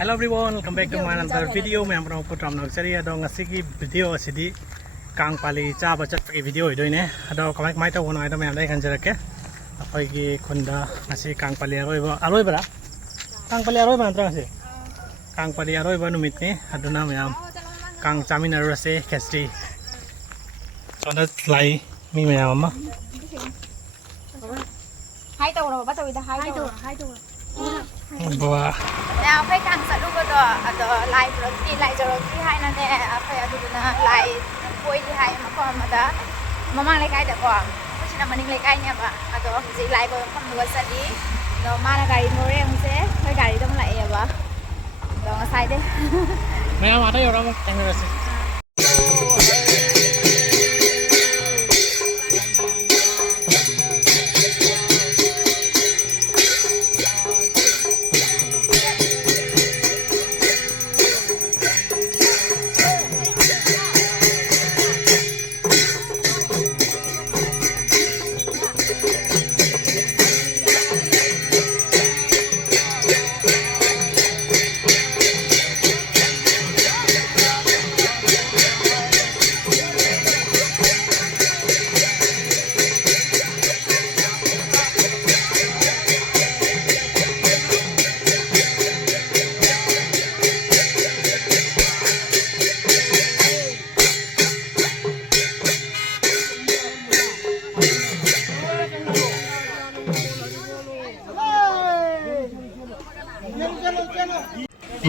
Hello everyone, welcome back to my another video. मैं अपना ऊपर tram nursery है तो ngasi की video असिदी कांग पाली चा बचत की video है दोइने तो कमाई कमाई तो होना है तो मैं अंदर कंजर के अखोई की खुंदा ngasi कांग पाली अरोई बरा कांग पाली अरोई बना तरह से कांग पाली अरोई बनु मिटने अदुना मैं कांग चामिन अरोई से खेस्टी सोना लाई मी मैं अम्मा hai tàu rồi bắt đầu là hai tàu Wow. Now phải càng sợ lúc đó lại rồi đi lại rồi cái hai này nè phải ở đây là lại quay đi hai mà còn mà đó mà mang lại cái được còn có chỉ là mình lấy cái nha bà đó gì lại vừa không được sợ đi rồi mà là gari thôi em sẽ phải gari đông lại bà đó là sai đấy Mẹ mà thấy rồi không? Anh rồi.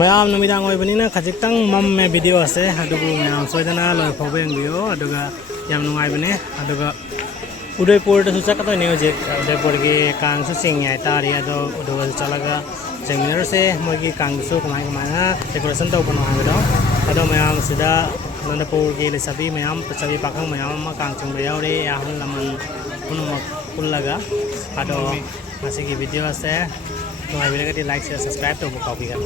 Mayam numidang oy bani na khajitang mam me video ase adugu mayam soidana loi phobeng video aduga yam nungai bani aduga Udaipur to suchak to neo je Udaipur ge kang su sing ya tari ado udaga chalaga seminar se mogi kang su kamai kamai na decoration to kono ado ado mayam sida Nandapur ge lesabi mayam pasabi pakang mayam ma kang chung bayau re ya han laman punma pullaga ado masih ge video ase तो आई video को like share subscribe तो copy कर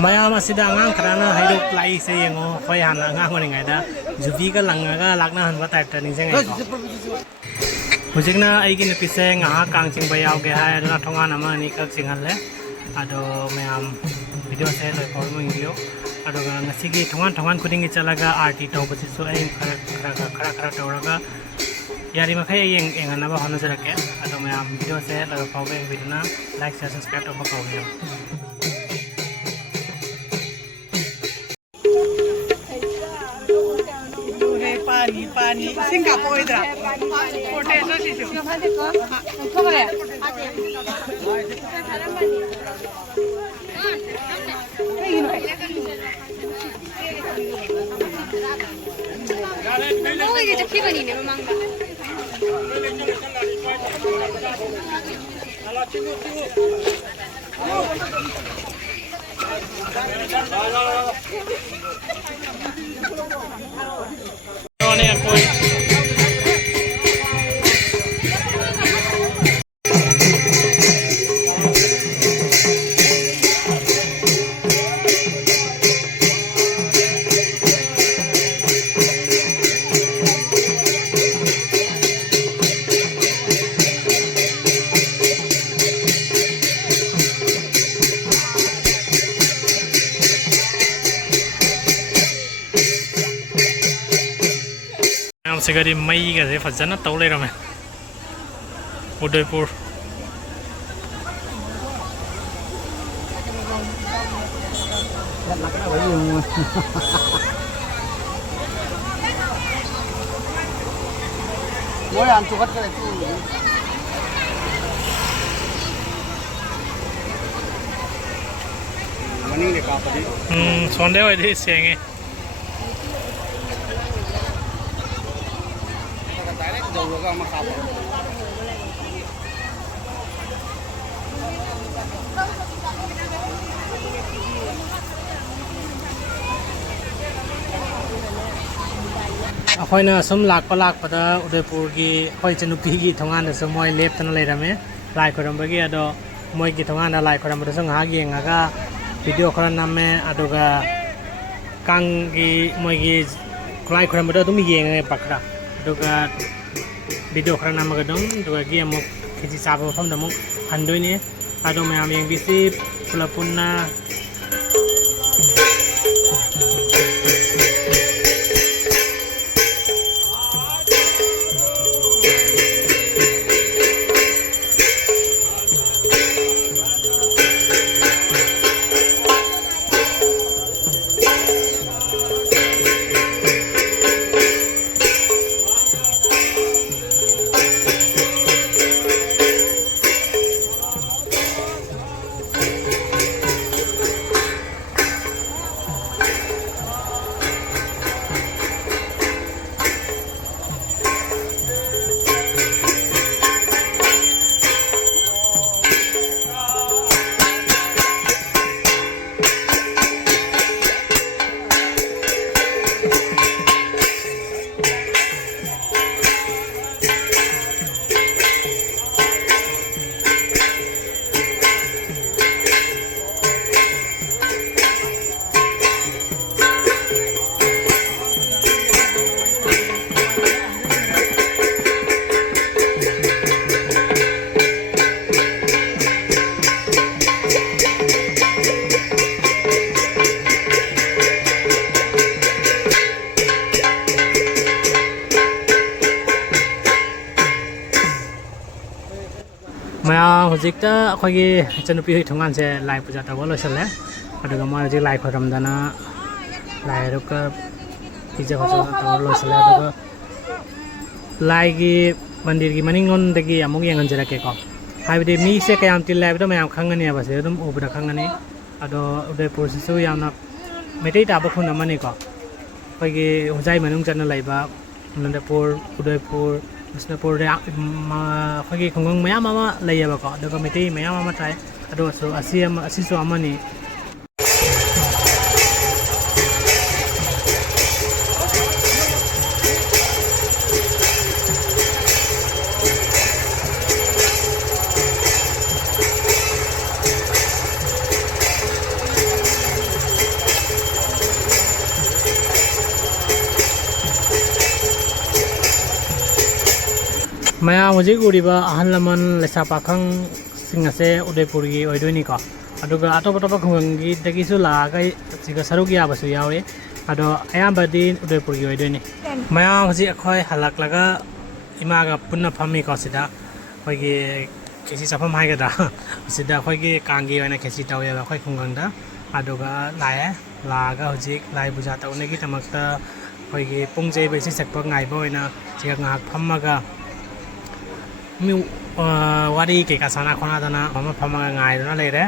Mayam asida angang karana haiduk lai se yengo khoi han angang ngoni ngai da jubi ka langaga lakna han batai ta ning sengai ko hujikna ai gi napi se nga kang ching bayaw ge ha na thonga na ma ni ka chingal le ado mayam video se loi ko mo video ado ga ngasi gi thongan kuding gi chalaga rt to basi so ai khara toraga yari ma khai yeng engana ba hona jara ke ado mayam video se loi ko be video na like share subscribe to ba ko be Pani Singapore idra potato sisho cover hai oh ye chakki bani ne manga ala chingu से गरी मई का फजना तौ लेरमे उदयपुर लकड़ा वही हूँ वो यार चुकट के रहती है मनी ने कहा पड़ी सोंदे हुए थे सेंगे जो होगा हम खा पाएंगे अखोइना सम लाकपदा उदयपुर की अखोइ चनुपी की थोंगान सम मोय लेप्तना लेरमे लाइ खरमबगी अदो मोय की थोंगान लाइ खरमबदा सं हा गेंगागा वीडियो खरा नमे अदुगा कांग की मोय की लाइ खरमबदा दुम येंगे पखरा अदुगा वीडियो खरा नमगा दम अदुगा गी अमुक खिजि चाबो फम दमु हंदोइने अदो मयाम येंबिसि पुलापुन्ना मया हुजिकता अखोगी चनुपी थोंगान से लाइ पूजा तब लोसले अदुगा मा हुजिक लाइ खरमदना लाइ रुक पिजा खरम तब लोसले अदुगा लाइ की मंदिर की मनिंगोन दगी अमुक यंगन जरके को हाइबदि मी से कयाम तिल लाइबदो मयाम खंगनी अबसे अदुम उबदा खंगनी अदो उदयपुर सिसु यामना मेटै ताब खुन अमनी को अखोगी हुजाइ मनुंग चन लाइबा नंदपुर उदयपुर बिष्णुपुर अखोगी खुंगंग मयाम अमा लैयबको अदुगा मेटै मयाम अमा ताइ अदो असिसु अमनी मया मुझे उड़ीबा अहल लमन लेसा पाखंग सिंगसे उदयपुर की ओइदोनी को अदुगा अटोप अटोप खुंगंगी दगिसु लागा सिगा सरुक याबसु यावे अदो अयाबदी उदयपुर की ओइदोनी मया मुझे अखोय हलक लगा इमागा पुन्ना फमी को सिदा अखोयगी केसी सफम हाइगदा सिदा अखोयगी कांगी ओइना केसी तावे अखोय खुंगंगदा अदुगा लाए लागा हुजिक लाइ बुजा तौनेगी तमक्ता अखोयगी पुंगजे बेसि सकपा ngaइबो ओइना सिगा ngak फमगा मी वारी के का साना खोना दना मम फमा ngai दना लेरे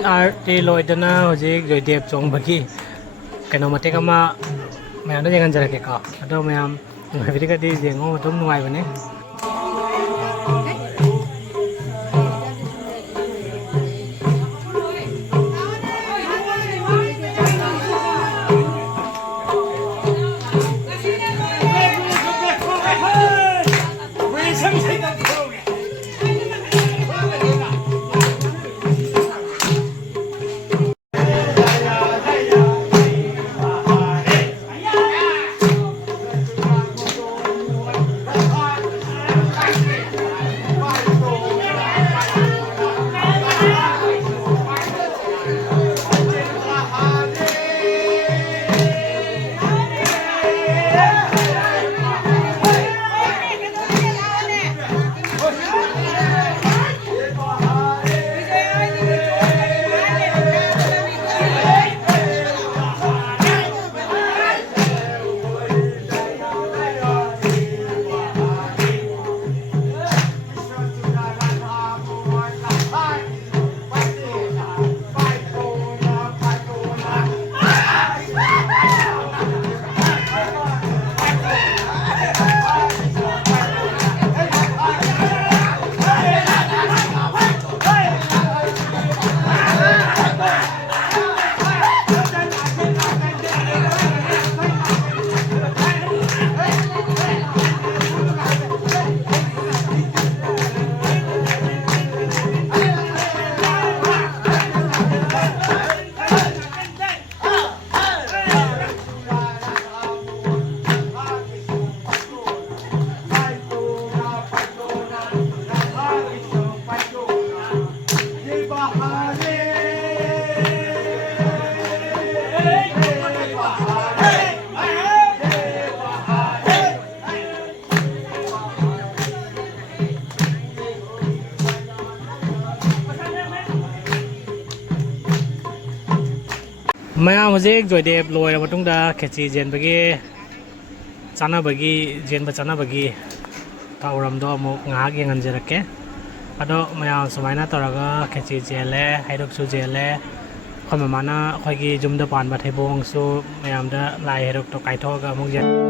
hojik arti loidana hojik joydep chongbagi kaino matek ama mayam da jangan jarake ka ado mayam ngai video ka di jengo dum nuai bane mayam hojik joydep loi matung da khechi jen bagi chana bagi jen ba chana bagi tauram do amuk ngak yengan jarake ado mayam sumaina toraga khechi jele hairok su jele khoi mamana khoi gi jumda pan ba thebong su mayam da lai hairok to kaitho ga amuk jen